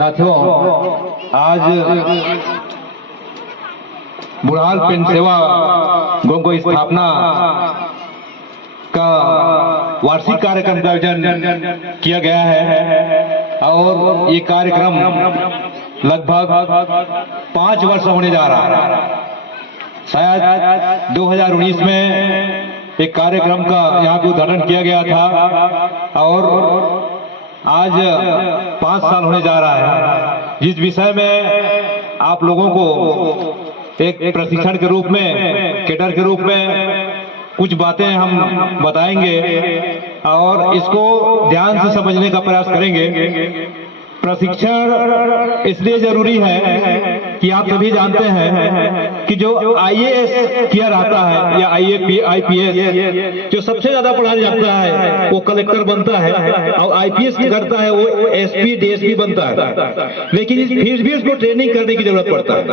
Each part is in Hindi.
साथियों, आज बुढ़ाल पेन सेवा गौं को स्थापना का वार्षिक कार्यक्रम का आयोजन किया गया है और ये कार्यक्रम लगभग 5 वर्ष होने जा रहा है। शायद 2019 में एक कार्यक्रम का यहाँ पे उद्घाटन किया गया था और आज 5 साल होने जा रहा है। जिस विषय में आप लोगों को एक प्रशिक्षण के रूप में, कैडर के रूप में कुछ बातें हम बताएंगे और इसको ध्यान से समझने का प्रयास करेंगे। प्रशिक्षण इसलिए जरूरी है कि आप सभी जानते हैं कि जो आईएएस किया रहता है या आईपीएस जो सबसे ज्यादा पढ़ा जाता है वो कलेक्टर बनता है और आईपीएस करता है वो एसपी डीएसपी बनता है। लेकिन फिर भी उसको ट्रेनिंग करने की जरूरत पड़ता है।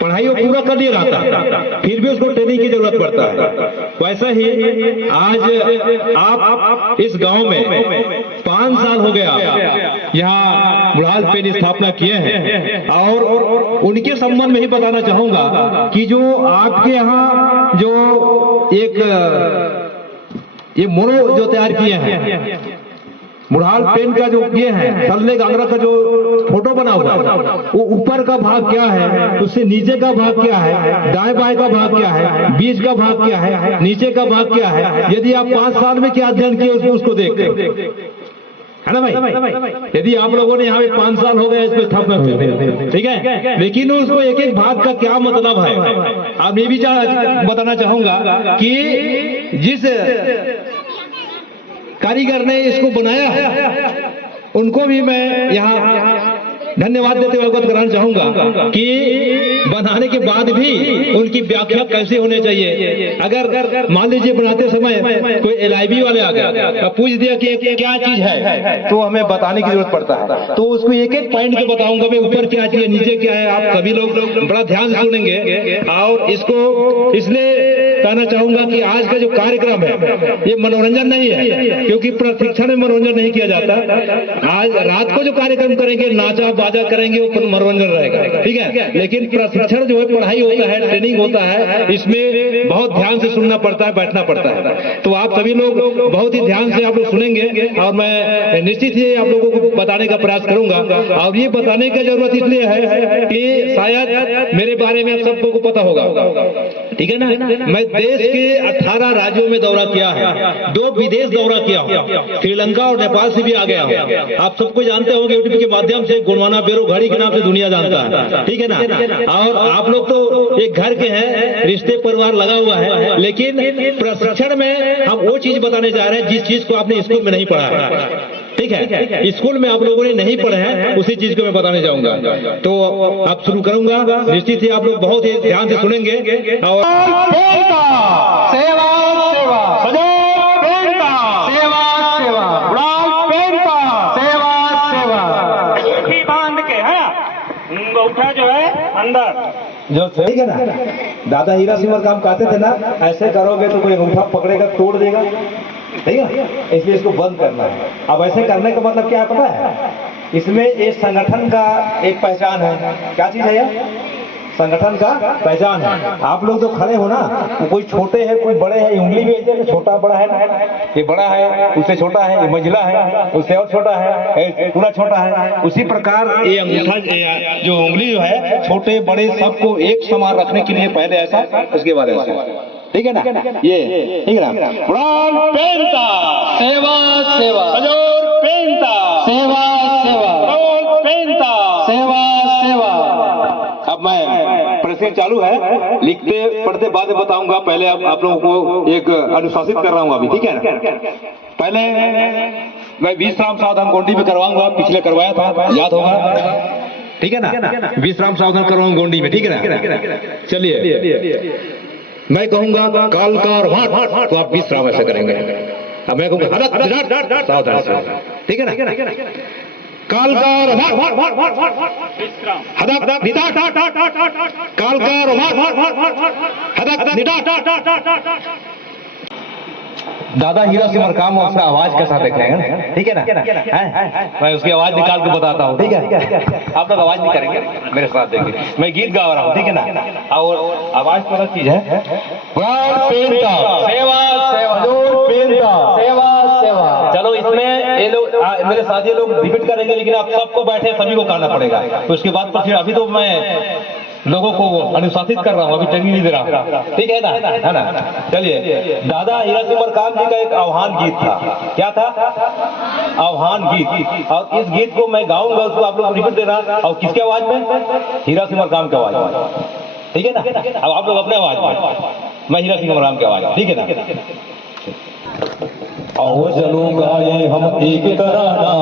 पढ़ाई वो पूरा कर लिया रहता है, फिर भी उसको ट्रेनिंग की जरूरत पड़ता है। वैसा ही आज आप इस गांव में 5 साल हो गया यहाँ बुढ़ाल पेन स्थापना किए हैं और उनके संबंध में ही बताना चाहूंगा कि जो आपके यहाँ जो एक ये मोनो जो तैयार किए हैं, बुढ़ाल पेन का जो किए हैं, तल्ले गांगरा का जो फोटो बना हुआ है वो ऊपर का भाग क्या है, उससे नीचे का भाग क्या है, दाएं बाएं का भाग क्या है, बीच का भाग क्या है, नीचे का भाग क्या है। यदि आप 5 साल में क्या अध्ययन किए उसको देखते है ना भाई। यदि आप लोगों ने यहाँ पे 5 साल हो गए इस पर स्थापना की, ठीक है, लेकिन उसको एक एक भाग का क्या मतलब है आप ये भी बताना चाहूंगा कि जिस कारीगर ने इसको बनाया है उनको भी मैं यहाँ धन्यवाद देते हुए अवगत कराना चाहूंगा कि बनाने के बाद भी उनकी व्याख्या कैसे होने चाहिए। अगर मान लीजिए बनाते समय कोई एलआईबी वाले आ गया, पूछ दिया कि क्या चीज है, तो हमें बताने की जरूरत पड़ता है। तो उसको एक एक पॉइंट के बताऊंगा मैं, ऊपर क्या चीज है, नीचे क्या है। आप सभी लोग बड़ा ध्यान से सुनेंगे और इसको इसलिए कहना चाहूंगा कि आज का जो कार्यक्रम है ये मनोरंजन नहीं है, क्योंकि प्रशिक्षण में मनोरंजन नहीं किया जाता। आज रात को जो कार्यक्रम करेंगे, नाचा बाजा करेंगे, वो मनोरंजन रहेगा, ठीक है। लेकिन प्रशिक्षण जो है पढ़ाई होता है, ट्रेनिंग होता है, इसमें बहुत ध्यान से सुनना पड़ता है, बैठना पड़ता है। तो आप सभी लोग बहुत ही ध्यान से आप लोग सुनेंगे और मैं निश्चित ही आप लोगों को बताने का प्रयास करूंगा। और ये बताने की जरूरत इसलिए है कि शायद मेरे बारे में आप सबको को पता होगा, ठीक है ना। मैं देश के 18 राज्यों में दौरा किया है, 2 विदेश दौरा किया हूँ, श्रीलंका और नेपाल से भी आ गया हूँ। आप सबको जानते होंगे यूट्यूब के माध्यम से गुणवाना बेरो घड़ी के नाम से दुनिया जानता है, ठीक है ना। और आप लोग तो एक घर के हैं, रिश्ते परिवार लगा हुआ है, लेकिन प्रशिक्षण में हम वो चीज बताने जा रहे हैं जिस चीज को आपने स्कूल में नहीं पढ़ा है, ठीक है। स्कूल में आप लोगों ने नहीं पढ़े हैं, उसी चीज को मैं बताने जाऊंगा। तो अब शुरू करूंगा, निश्चित ही आप लोग बहुत ही ध्यान से सुनेंगे। और सेवा सेवा सेवा सेवा बुढ़ाल पेन का सेवा सेवा बांध के है अंगूठा जो है अंदर जो ठीक है ना। दादा हीरा सिंह काम कहते थे ना, ऐसे करोगे तो कोई अंगूठा पकड़ेगा तोड़ देगा, ठीक है। इसलिए इसको बंद करना है। अब ऐसे करने का मतलब क्या है पता है? इसमें एक संगठन का एक पहचान है। क्या चीज है यह? संगठन का पहचान है। आप लोग जो खड़े हो ना, कोई छोटे हैं कोई बड़े हैं, उंगली भी ऐसे छोटा बड़ा है ना, ये बड़ा है उससे छोटा है, ये मंझला है उससे और छोटा है, पूरा छोटा है। उसी प्रकार ये अंगूठा जो उंगली जो है, छोटे बड़े सबको एक समान रखने के लिए पहले ऐसा, उसके बाद ऐसा, ठीक है ना। ये ठीक है ना। बुढ़ाल पेन का सेवा सेवा, हजूर पेन का सेवा सेवा, बुढ़ाल पेन का सेवा सेवा। अब मैं प्रश्न चालू है, लिखते पढ़ते बाद में बताऊंगा। पहले आप लोगों को एक अनुशासित कर रहा हूँ अभी, ठीक है ना। पहले मैं विश्राम सावधान गोंडी में करवाऊंगा, पिछले करवाया था, याद होगा, ठीक है ना। विश्राम सावधान करवाऊंगा गोंडी में, ठीक है ना। चलिए मैं कहूंगा काल का और तो आप विश्राम ऐसे करेंगे। अब मैं कहूंगा सावधान से, ठीक है ना। काल का और विश्राम काल का और दादा हीरा सिमर काम और उसका आवाज कैसा देख रहे हैं, ठीक है ना? हैं? मैं उसकी आवाज निकाल के बताता हूँ, ठीक है? आप लोग आवाज नहीं करेंगे, मेरे साथ देंगे। मैं गीत गा रहा हूँ, ठीक है ना? और आवाज तो अलग चीज है। प्राण पेंता सेवा सेवा पेंता सेवा सेवा। चलो इसमें ये लोग मेरे साथ ये लोग रिपीट करेंगे, लेकिन आप सबको बैठे सभी को गाना पड़ेगा। तो उसके बाद फिर अभी तो मैं लोगों को अनुशासित कर रहा हूँ, अभी ट्रेनिंग नहीं दे रहा हूँ, ठीक है ना? है ना? चलिए, दादा हीरा सिमर काम जी का एक आह्वान गीत था। क्या था? आह्वान गीत। और इस गीत को मैं गाऊंगा, उसको आप लोग रिपीट देना। और किसके आवाज में? हीरा सिमर काम के आवाज में, ठीक है ना? अब आप लोग अपने आवाज में, मैं हीरा सिमर काम के आवाज में, ठीक है ना? आओ चलो गाए हम एक तराना,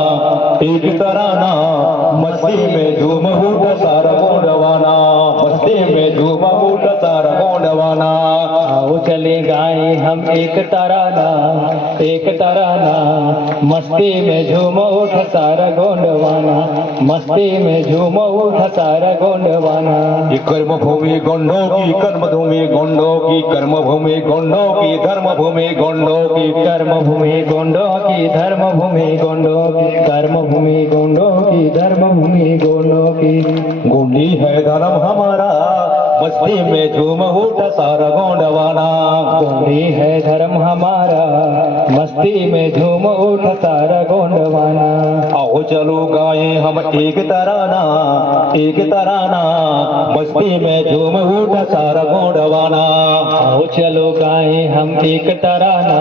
मस्ती में झूम उठ सारा गोंडवाना, मस्ती में झूम उठ सारा गोंडवाना। आओ चले गाए हम एक तराना, मस्ती में झूम उठ सारा गोंडवाना, मस्ती में झूम उठ सारा गोंडवाना। ये कर्म भूमि गोंडों की, कर्म भूमि गोंडों की, कर्म भूमि गोंडों की, धर्म भूमि गोंडों की, कर्म भूमि गोंडों की, धर्म भूमि गोंडों की, कर्म भूमि गोंडों की, धर्म भूमि गोंडों की। गोंडी है धर्म हमारा, मस्ती में झूम उठ सारा गोंडवाना। गोंडी है धर्म हमारा, मस्ती में झूम उठ सारा गोंडवाना। आओ चलो गाए हम एक तराना, मस्ती में झूम उठ सारा गोंडवाना। आओ चलो गाए हम एक तराना,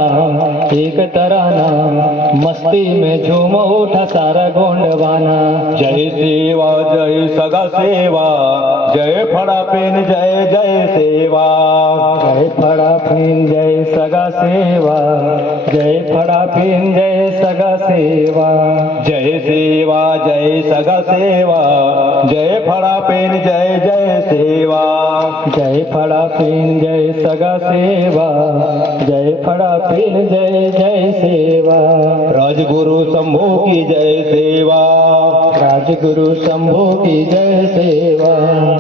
मस्ती में झूम उठ सारा गोंडवाना। जय सेवा जय सगा सेवा, जय फड़ा पेन जय जय सेवा, जय फड़ा फिन जय सगा सेवा, जय फड़ा फिन जय सगा सेवा। जय सेवा जय सगा सेवा, जय फड़ा पेन जय जय सेवा, जय फड़ा फिन जय सगा सेवा, जय फड़ा फिन जय जय सेवा। राजगुरु शंभू की जय सेवा, राजगुरु शंभू की जय सेवा,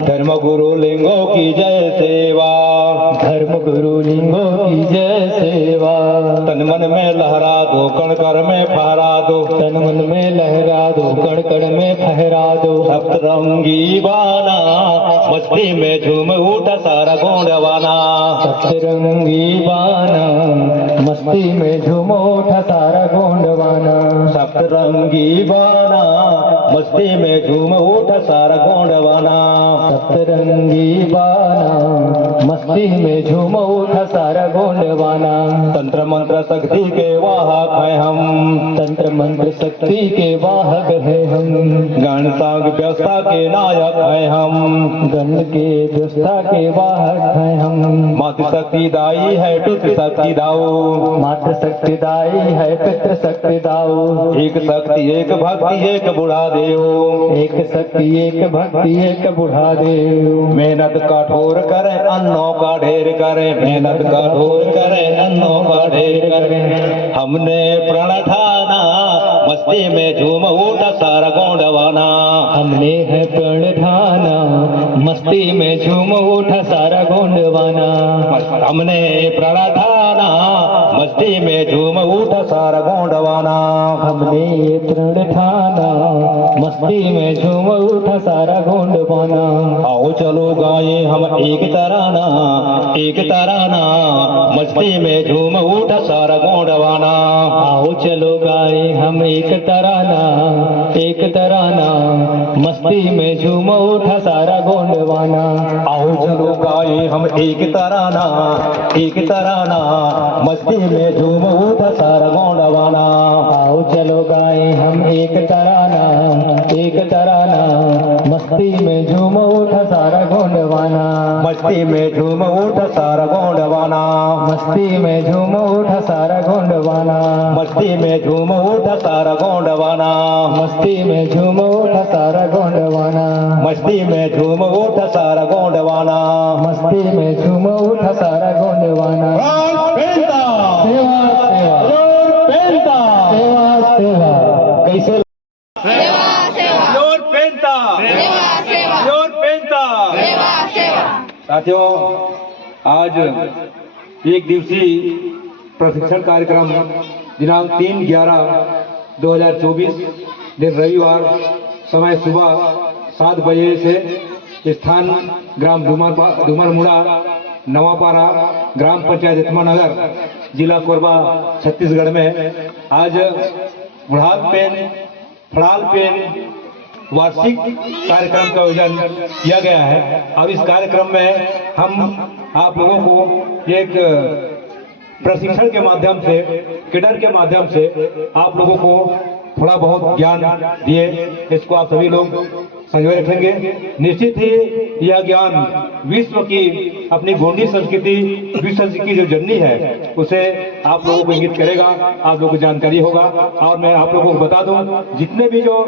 धर्मगुरु लिंगों की जय सेवा, धर्मगुरु लिंगों की जय सेवा। तन मन में लहरा दो, कण कण में फहरा दो, तन मन में लहरा दो, कण कण में फहरा दो। सप्तरंगी बाना, मस्ती में झूम उठ सारा गोंडवाना। सप्तरंगी बाना, मस्ती में झूम उठ सारा गोंडवाना। सप्तरंगी बाना, मस्ती में झूम उठ सारा गोंडवाना। सप्तरंगी बाना, मस्ती में झूम उठ सारा गोंडवाना। तंत्र मंत्र शक्ति के वाहक है हम, तंत्र मंत्र शक्ति के वाहक है हम, गण सांग व्यवस्था के नायक है हम, गण के व्यवस्था के वाहक है हम। मातृ शक्ति दाई है पितृ शक्ति दाऊ, मातृ शक्ति दाई है पितृ शक्ति दाऊ। एक शक्ति एक भक्ति एक बुढ़ा देव, एक शक्ति एक भक्ति एक बुढ़ा देव। मेहनत कठोर करे अन्नों का ढेर करे, मेहनत कठोर करे अन्नों का ढेर करे। हमने प्रण ठाना, मस्ती में झूम उठ सारा गोंडवाना। हमने है प्रण ठाना, मस्ती में झूम उठ सारा गोंडवाना। हमने प्रण ठाना, मस्ती में झूम उठ सारा गोंडवाना। हमने ये प्रण ठाना, मस्ती में झूम उठ सारा गोंडवाना। आओ चलो गाए हम एक तराना, मस्ती में झूम उठ सारा गोंडवाना। आओ चलो गाए हम एक तराना, मस्ती में झूम उठ सारा गोंडवाना। आओ चलो गाए हम एक तराना, मस्ती में झूम उठ सारा गोंडवाना। आओ चलो गाए हम एक तराना, मस्ती में झूम उठ सारा गोंडवाना। मस्ती में झूम उठ सारा गोंडवाना। मस्ती में झूम उठ सारा गोंडवाना। मस्ती में झूम उठ सारा गोंडवाना। मस्ती में झूम उठ सारा गोंडवाना। मस्ती में झूम उठ सारा गोंडवाना। मस्ती में झूम उठ सारा गोंडवाना। सेवा सेवा सेवा सेवा। कैसे साथियों, आज एक दिवसीय प्रशिक्षण कार्यक्रम दिनांक 3/11/2024 दिन रविवार, समय सुबह 7 बजे से स्थान ग्राम डूमरमुड़ा, नवापारा, ग्राम पंचायत इतमानगर, जिला कोरबा, छत्तीसगढ़ में आज फड़ाल पेन वार्षिक कार्यक्रम का आयोजन किया गया है। अब इस कार्यक्रम में हम आप लोगों को एक प्रशिक्षण के माध्यम से, किडर के माध्यम से आप लोगों को थोड़ा बहुत ज्ञान दिए, इसको आप सभी लोग संजोए रखेंगे। निश्चित ही यह ज्ञान विश्व की, अपनी गोंडी संस्कृति, विश्व की जो जर्नी है उसे आप लोगों को इंगित करेगा, आप लोगों को जानकारी होगा। और मैं आप लोगों को बता दूं, जितने भी जो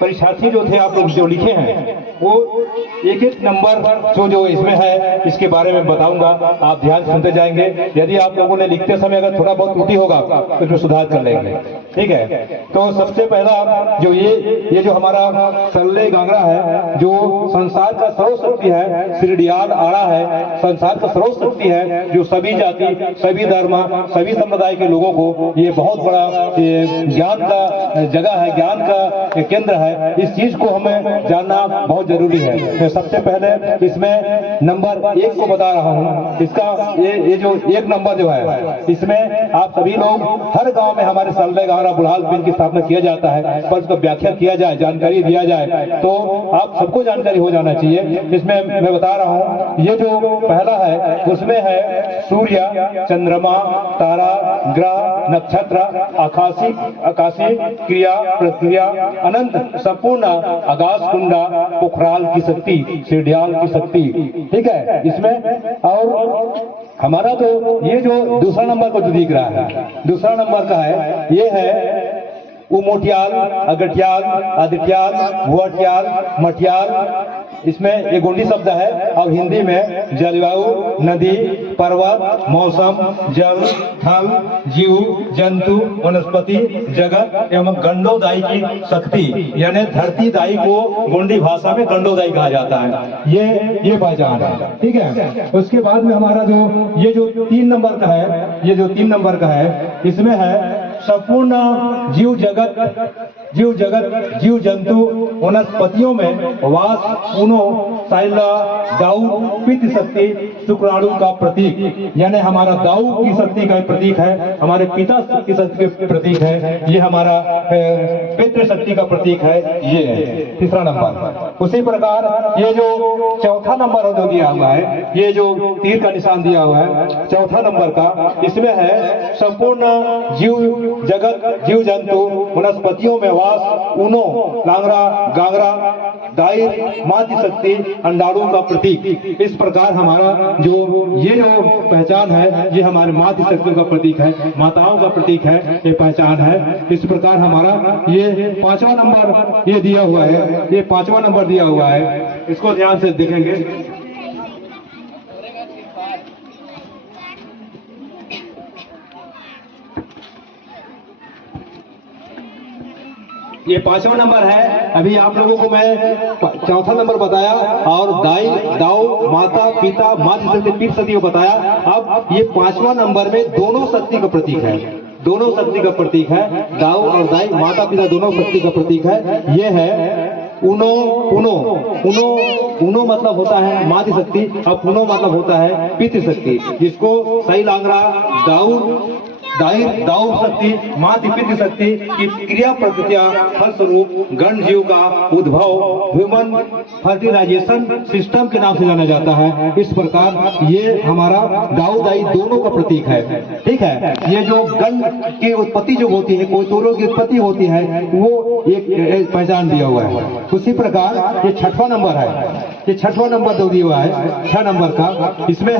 परीक्षार्थी जो थे आप लोग जो लिखे हैं वो एक एक नंबर जो इसमें है इसके बारे में बताऊंगा, आप ध्यान सुनते जाएंगे। यदि आप लोगों ने लिखते समय अगर थोड़ा बहुत त्रुटि होगा तो इसमें सुधार कर लेंगे, ठीक है। तो सबसे पहला जो ये जो हमारा सल्ले गांगड़ा है, जो संसार का सर्वशक्ति है, सिरडियाल आड़ा है, संसार का सर्वशक्ति है, जो सभी जाति, सभी धर्म, सभी समुदाय के लोगों को ये बहुत बड़ा ज्ञान का जगह है, ज्ञान का केंद्र है। इस चीज को हमें जानना बहुत जरूरी है। तो सबसे पहले इसमें नंबर 1 को बता रहा हूँ। इसका ये जो 1 नंबर जो है, इसमें आप सभी लोग, हर गांव में हमारे सल्ले गांगड़ा बुढ़ाल पेन की स्थापना किया जाता है, पर उसको व्याख्या किया जाए, जानकारी दिया जाए, तो आप सबको जानकारी हो जाना चाहिए। इसमें मैं बता रहा हूँ, ये जो पहला है उसमें है सूर्य, चंद्रमा, तारा, ग्रह, नक्षत्र, आकाशीय क्रिया, प्रक्रिया, अनंत, संपूर्ण, आकाश कुंडा, पोखराल की शक्ति, सिरडियाल की शक्ति, ठीक है। इसमें और हमारा तो ये जो दूसरा नंबर को जो दिख रहा है, दूसरा नंबर का है, ये है उमोटियाल, अगटियाल, आदित्याल, भुआटियाल, मटियाल। इसमें एक गोंडी शब्द है। और हिंदी में जलवायु, नदी, पर्वत, मौसम, जल, थल, जीव, जंतु, वनस्पति, जगत एवं गंडोदाई की शक्ति, यानी धरती दाई को गोंडी भाषा में गंडोदाई कहा जाता है। ये पहचान है, ठीक है। उसके बाद में हमारा ये जो 3 नंबर का है, ये जो 3 नंबर का है, इसमें है संपूर्ण जीव जगत, जीव जंतु, वनस्पतियों में वास, ऊनो, साइला, दाऊ, पित्त शक्ति, शुक्राणु का प्रतीक, यानी हमारा दाऊ की शक्ति का प्रतीक है, हमारे पिता की शक्ति का प्रतीक है, ये हमारा पितृ शक्ति का प्रतीक है, ये है तीसरा नंबर। उसी प्रकार ये जो चौथा नंबर जो दिया हुआ है, ये जो तीर का निशान दिया हुआ है, चौथा नंबर का, इसमें है संपूर्ण जीव जगत, जीव जंतु, वनस्पतियों में वास, ऊनो, लांगरा, गांगरा, दायर, मातृ शक्ति, अंडाणु का प्रतीक। इस प्रकार हमारा ये जो पहचान है, ये हमारे मातृ शक्ति का प्रतीक है, माताओं का प्रतीक है, ये पहचान है। इस प्रकार हमारा ये 5वां नंबर ये दिया हुआ है, ये 5वां नंबर दिया हुआ है, इसको ध्यान से देखेंगे। ये 5वां नंबर है। अभी आप लोगों को मैं चौथा नंबर बताया, और दाई, दाऊ, माता, पिता, मातृ शक्ति, पितृ शक्ति को बताया। अब ये 5वां नंबर में दोनों शक्ति का प्रतीक है, दोनों शक्ति का प्रतीक है, दाऊ और दाई, माता पिता दोनों शक्ति का प्रतीक है। ये है उनो, उनो मतलब होता है मातृ शक्ति, और पुनो मतलब होता है पितृ शक्ति, जिसको सही लांगरा, दाऊ शक्ति, मातृ पितृ शक्ति की क्रिया प्रक्रिया फलस्वरूप गण जीव का उद्भव ह्यूमन फर्टिलाइजेशन सिस्टम के नाम से जाना जाता है। इस प्रकार ये हमारा दाऊ दाई दोनों का प्रतीक है, ठीक है। ये जो गण की उत्पत्ति जो होती है, कोई तोरों की उत्पत्ति होती है, वो एक पहचान दिया हुआ है। उसी प्रकार ये 6वां नंबर है, ये 6वां नंबर जो दिया हुआ है 6 नंबर का, इसमें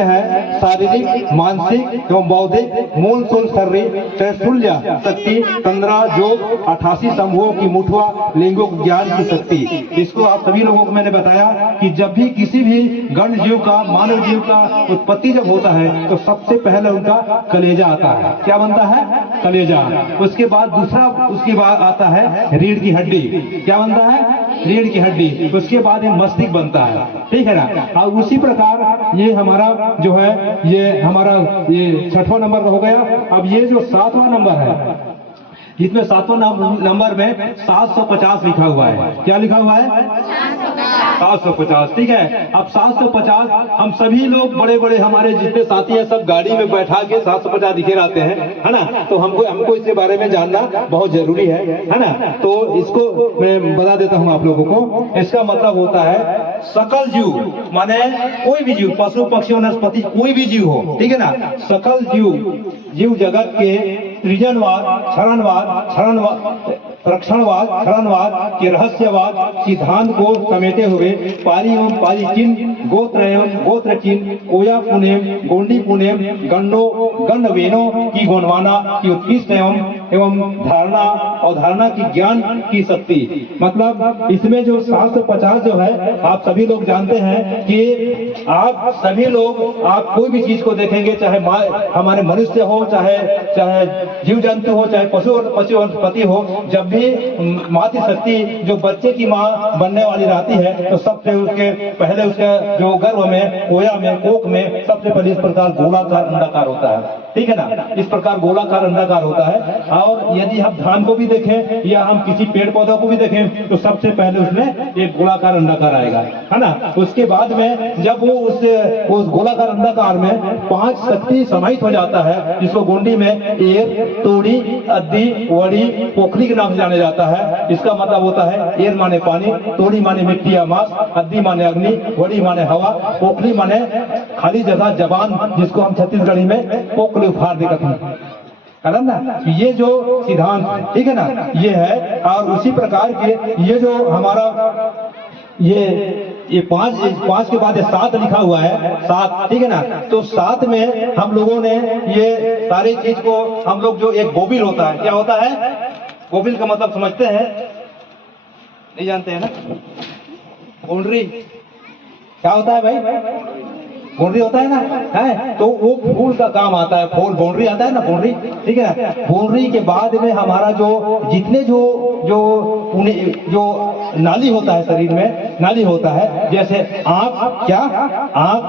है शारीरिक, मानसिक एवं बौद्धिक बौद्धिक मूल सूल सर्री त्रैशूल्य शक्ति 15 योग 88 संभवों की मुठवा लिंगों ज्ञान की शक्ति। इसको आप सभी लोगों को मैंने बताया कि जब भी किसी भी गण जीव का, मानव जीव का उत्पत्ति जब होता है तो सबसे पहले उनका कलेजा आता है। क्या बनता है? कलेजा। उसके बाद दूसरा, उसके बाद आता है रीढ़ की हड्डी। क्या बनता है? रीढ़ की हड्डी। उसके बाद मस्तिष्क बनता है, ठीक है ना। और उसी प्रकार ये हमारा जो है, ये हमारा ये 6वां नंबर हो गया। अब ये जो 7वां नंबर है, इसमें 7वां नंबर में 750 लिखा हुआ है। क्या लिखा हुआ है? 750, ठीक है। अब 750 हम सभी लोग, बड़े बड़े हमारे जितने साथी हैं, सब गाड़ी में बैठा के 750 दिखे रहते हैं, है ना। तो हमको इसके बारे में जानना बहुत जरूरी है ना। तो इसको मैं बता देता हूँ आप लोगों को। इसका मतलब होता है सकल जीव, माने कोई भी जीव, पशु पक्षी वनस्पति कोई भी जीव हो, ठीक है ना। सकल जीव जगत के सृजनवाद, रक्षणवाद, क्षरणवाद के रहस्यवाद सिद्धांत को समेटे हुए पारी एवं पारी चिन्ह, गोत्र एवं गोत्र चिन्ह, कोया पुनेम, गोंडी पुनेम, गंडवेनो की गोनवाना की उत्कृष्ट एवं धारणा और धारणा की ज्ञान की शक्ति। मतलब इसमें जो 750 जो है, आप सभी लोग जानते हैं कि आप सभी लोग, आप कोई भी चीज को देखेंगे, चाहे हमारे मनुष्य हो, चाहे जीव जंतु हो, चाहे पशु वनस्पति हो, जब भी मातृ शक्ति जो बच्चे की माँ बनने वाली रहती है, तो सबसे उसके पहले उसके जो गर्भ में, कोया में, कोख में सबसे पहले इस प्रकार गोलाकार अंडाकार होता है, ठीक है ना। इस प्रकार गोलाकार अंडाकार होता है। और यदि हम धान को भी देखें या हम किसी पेड़ पौधों को भी देखें, तो सबसे पहले उसमें एक गोलाकार अंडाकार आएगा, है ना। उसके बाद में जब वो उस गोलाकार अंडाकार में 5 शक्ति समाहित हो जाता है, जिसको गोंडी में एर, तोड़ी, अद्दी, वड़ी, पोखरी के नाम से जाना जाता है। इसका मतलब होता है एर माने पानी, तोड़ी माने मिट्टी या मांस, अद्दी माने अग्नि, वड़ी माने हवा, पोखरी माने खाली जगह, जबान, जिसको हम छत्तीसगढ़ी में पोखरी उखाड़ दे कहते हैं, है ना। ये जो सिद्धांत, ठीक है ना, ये है। और उसी प्रकार के ये जो हमारा ये 5 के बाद 7 लिखा हुआ है, 7, ठीक है ना। तो 7 में हम लोगों ने ये सारी चीज को, हम लोग जो एक गोबिल होता है, क्या होता है? गोबिल का मतलब समझते हैं? नहीं जानते हैं ना। गोंडरी क्या होता है भाई? गोंडरी होता है ना, है तो वो फूल का काम आता है, फूल गोंडरी आता है ना, गोंडरी, ठीक है ना। गोंडरी के बाद में हमारा जो जितने जो नाली होता है, शरीर में नाली होता है, जैसे आँख, क्या आँख,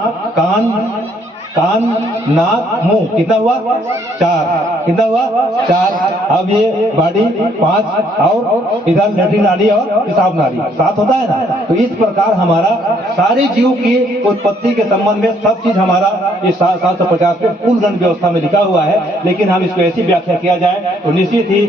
कान, नाक, मुंह, कितना हुआ? 4, कितना हुआ? 4। अब ये बॉडी 5, और इधर लेटरिन नाली और पेशाब नाली 7 होता है ना। तो इस प्रकार हमारा सारे जीव की उत्पत्ति के संबंध में सब चीज हमारा इस 750 में कुल गण व्यवस्था में लिखा हुआ है। लेकिन हम इसको ऐसी व्याख्या किया जाए तो निश्चित ही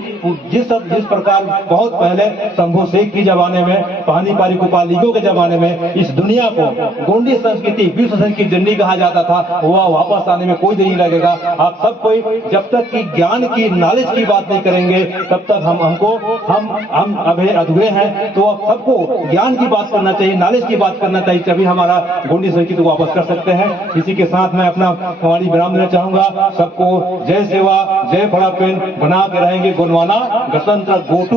जिस प्रकार बहुत पहले शंभू शेख के जमाने में, पानी कुपालिकों के जमाने में इस दुनिया को गोंडी संस्कृति, विश्व संस्कृति जननी कहा जाता था, वह वापस आने में कोई देर नहीं लगेगा। आप सब कोई जब तक कि ज्ञान की, नॉलेज की बात नहीं करेंगे, तब तक हम अभी अधूरे हैं। तो आप सबको ज्ञान की बात करना चाहिए, नॉलेज की बात करना चाहिए, तभी हमारा गोंडी संस्कृति को वापस कर सकते हैं। इसी के साथ मैं अपना वाणी विराम देना चाहूंगा। सबको जय सेवा, जय फड़ा पेन, बना के रहेंगे गोंडवाना गणतंत्र गोटू।